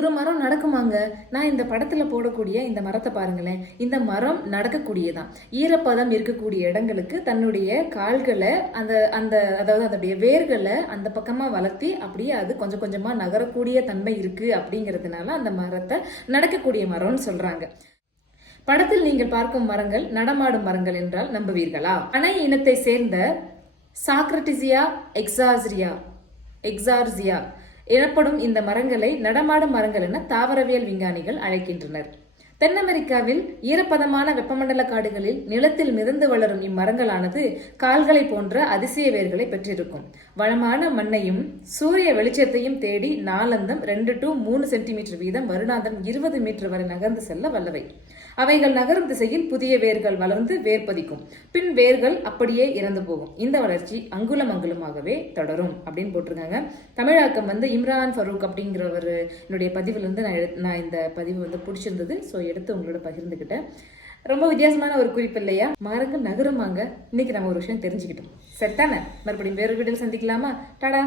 ஒரு மரம் நடக்குமாங்க? நான் இந்த படத்துல போடக்கூடிய இந்த மரத்தை பாருங்களேன். இந்த மரம் நடக்கக்கூடியதான். ஈரப்பதம் இருக்கக்கூடிய இடங்களுக்கு தன்னுடைய கால்களை அந்த அந்த அதாவது அதனுடைய வேர்களை அந்த பக்கமா வளர்த்தி அப்படியே அது கொஞ்சம் கொஞ்சமா நகரக்கூடிய தன்மை இருக்கு அப்படிங்கிறதுனால அந்த மரத்தை நடக்கக்கூடிய மரம்னு சொல்றாங்க. படத்தில் நீங்கள் பார்க்கும் மரங்கள் நடமாடும் மரங்கள் என்றால் நம்புவீர்களா? அணை இனத்தை சேர்ந்த சாக்ரட்டிசியா எக்ஸாசிரியா எக்ஸார்சியா எனப்படும் இந்த மரங்களை நடமாடும் மரங்கள் என தாவரவியல் விஞ்ஞானிகள் அழைக்கின்றனர். தென் அமெரிக்காவில் ஈரப்பதமான வெப்பமண்டல காடுகளில் நிலத்தில் மிதந்து வளரும் இம்மரங்களானது கால்களை போன்ற அதிசய வேர்களை பெற்றிருக்கும். வளமான மண்ணையும் சூரிய வெளிச்சத்தையும் தேடி நாலந்தம் ரெண்டு டு மூணு சென்டிமீட்டர் வீதம் வருடாந்தம் இருபது மீட்டர் வரை நகர்ந்து செல்ல வல்லவை. அவைகள் நகரும் திசையில் புதிய வேர்கள் வளர்ந்து வேர் பதிக்கும். பின் வேர்கள் அப்படியே இறந்து போகும். இந்த வளர்ச்சி அங்குலம் அங்குலமாகவே தொடரும் அப்படின்னு போட்டிருக்காங்க. தமிழாக்கம் வந்து இம்ரான் ஃபரூக் அப்படிங்கிறவர். என்னுடைய பதிவுலேருந்து நான் நான் இந்த பதிவு வந்து பிடிச்சிருந்தது. ஸோ எடுத்து உங்களோட பகிர்ந்துக்கிட்டேன். ரொம்ப வித்தியாசமான ஒரு குறிப்பு இல்லையா? மரங்கள் நகருமாங்க. இன்னைக்கு நம்ம ஒரு விஷயம் தெரிஞ்சுக்கிட்டோம். சரிதானே மறுபடியும் வேறு வீடியோ சந்திக்கலாமா? டாடா!